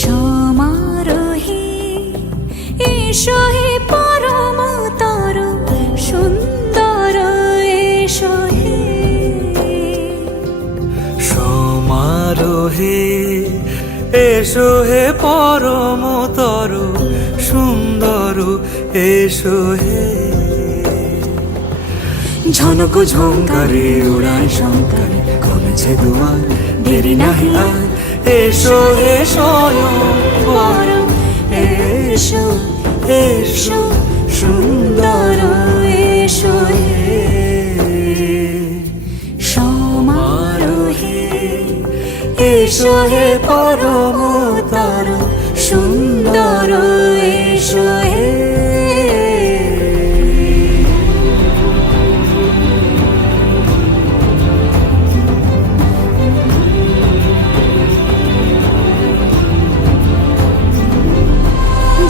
সমারোহে এসো হে পরমতর সুন্দর এসো হে। সমারোহে এসো হে পরমতর সুন্দর এসো হে। ঝনক ঝঙ্কারে উড়ায় শঙ্কারে কমেছে দুয়ার, দেরি নাহি আর এসো হে স্বয়ং বর। এসো এসো সুন্দর এসো হে। সমারোহে এসো হে পরমতর সুন্দর এসো হে।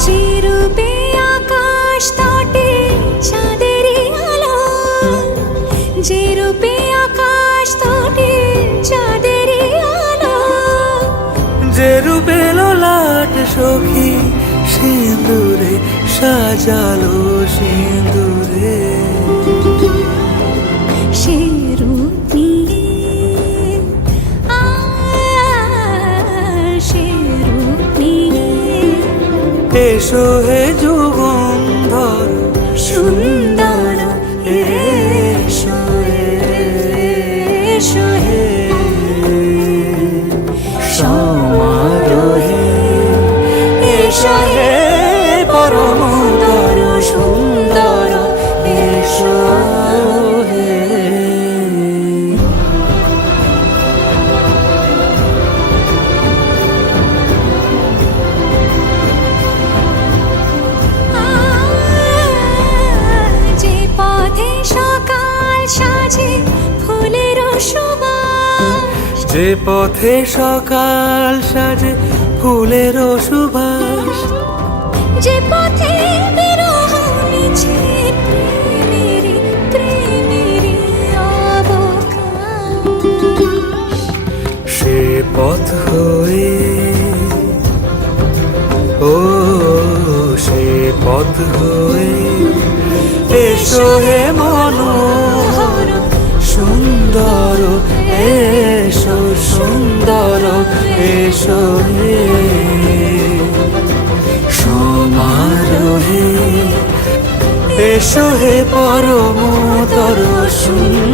যে রূপে আকাশ তটে চাঁদেরই আলো, যে রূপে আকাশ তটে চাঁদেরই আলো, যে রূপে ললাট সখী সিঁদুরে সাজালো সিঁদুরে। সে রূপ নিয়ে সে রূপ নিয়ে এসো হে যুগন্ধর সুন্দর এসো এসো হে। সমারোহে এসো হে পরমতর সুন্দর এসো হে। যে পথে সকাল সাজে ফুলের সুবাস, যে পথে সকাল সাজে ফুলের সুবাস, যে পথে বিরহ মিছে প্রেমেরই প্রেমেরই অবকাশ, সে পথ হয়ে ও সে পথ হয়ে এসো হে মনোহর সুন্দর এসো সুন্দর এসো হে। সমারোহে এসো হে পরমতর সুন্দর